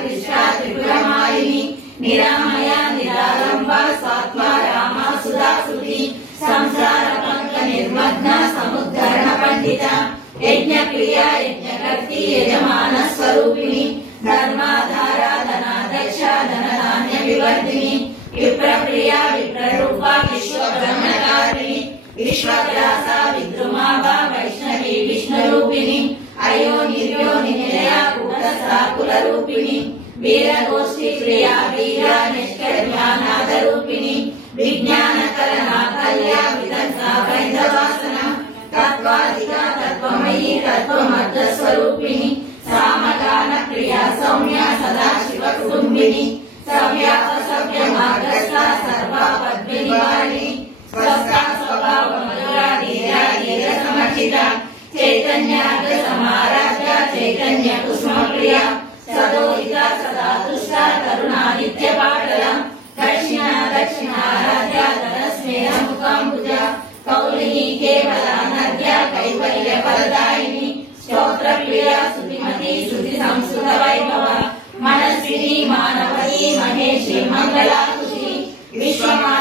कृष्णा त्रिपुरमालिनी निरामया निरालंबा स्वात्मा रामा सुधा सुधी संसार पंक निर्मग्ना समुद्धरण पंडिता यज्ञ प्रिया यज्ञकर्ती यजमान स्वरूपिणी धर्माधारा धनाध्यक्ष धनधान्य विवर्धिनी विप्रप्रिया विप्ररूपा विश्वब्रह्मकारिणी विश्वव्यासा विद्रुमाभा वैष्णवी विष्णुरूपिणी अयो निर्यो निलया कूटस्था कुलरूपिणी वीरगोष्ठी प्रिया वीरा निष्कर्म्यानादरूपिणी विज्ञानकलना कल्या विदग्धा वैदवासना तत्त्वाधिका तत्त्वमयी तत्त्वमर्धस्वरूपिणी सामगान प्रिया सौम्या सदाशिव कुटुम्बिनी सव्यापसव्य मार्गस्था सर्वा पद्मिनिवारिणी स्वस्था स्वभाव मधुरा धीरा धीर समर्चिता चैतन्यार्थ समाराध्या चैतन्य कुसुम प्रिया सदोहिता सदा तुष्टा करुणा नित्य पाटला दक्षिणा दक्षिणाराध्या धनस्मेर मुखाम्बुजा कौलिनी केवला नद्या कैवल्य फलदायिनी स्तोत्र प्रिया सुतिमती सुति संस्कृत वैभव मनस्विनी मानवती महेशी मंगलाकुशी विश्वमा